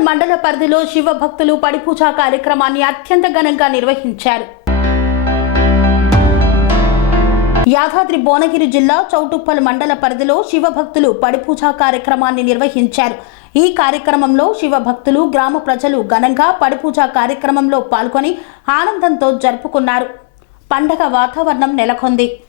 మండల పరిధిలో శివ భక్తులు కార్యక్రమాన్ని అత్యంత ఘనంగా నిర్వహించారు. యాదాద్రి భువనగిరి జిల్లా చౌటుప్పల్ మండల పరిధిలో శివభక్తులు పడిపూజా కార్యక్రమాన్ని నిర్వహించారు. ఈ కార్యక్రమంలో శివభక్తులు గ్రామ ప్రజలు ఘనంగా పడిపూజా కార్యక్రమంలో పాల్గొని ఆనందంతో జరుపుకున్నారు. పండగ వాతావరణం నెలకొంది.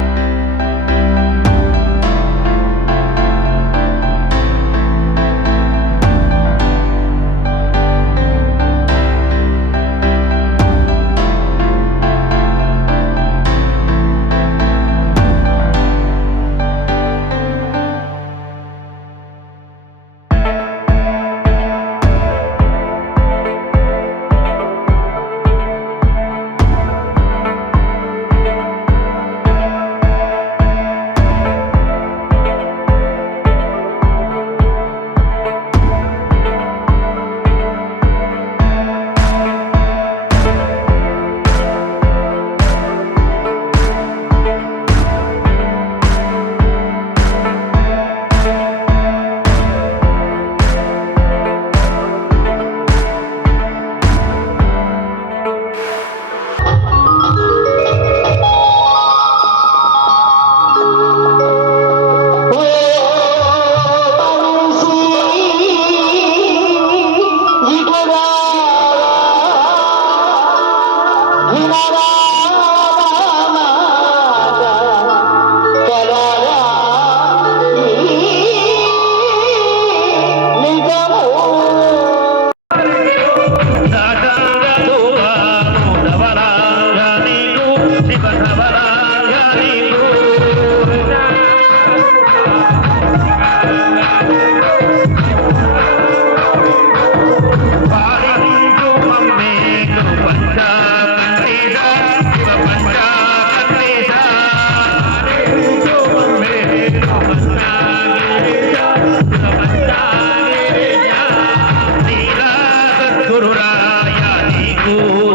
போல